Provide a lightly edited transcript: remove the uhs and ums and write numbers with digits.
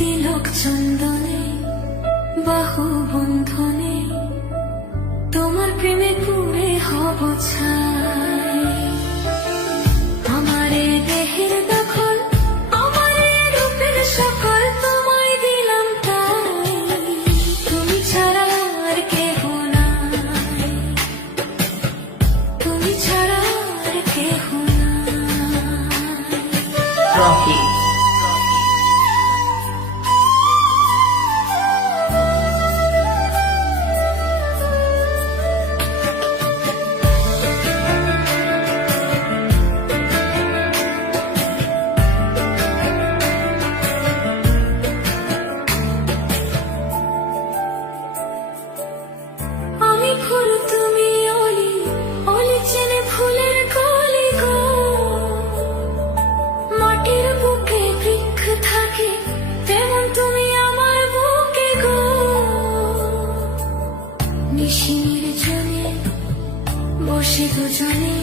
তিলক চন্দনে বাহু বন্ধনে তোমার প্রেমে পুরে হব ছাই। আমার এ দেহের দখল, আমার এ রূপের সকল তোমায় দিলাম তাই। তুমি ছাড়া আর কেহ নাই, তুমি ছাড়া আর কেহ নাই। রকি আমি ফুল তুমি অলি, অলি চেনে ফুলের কলি গো। মাটির বুকে বৃক্ষ থাকে তেমন তুমি আমার বুকে গো। নিশির জনে বসে দুজনে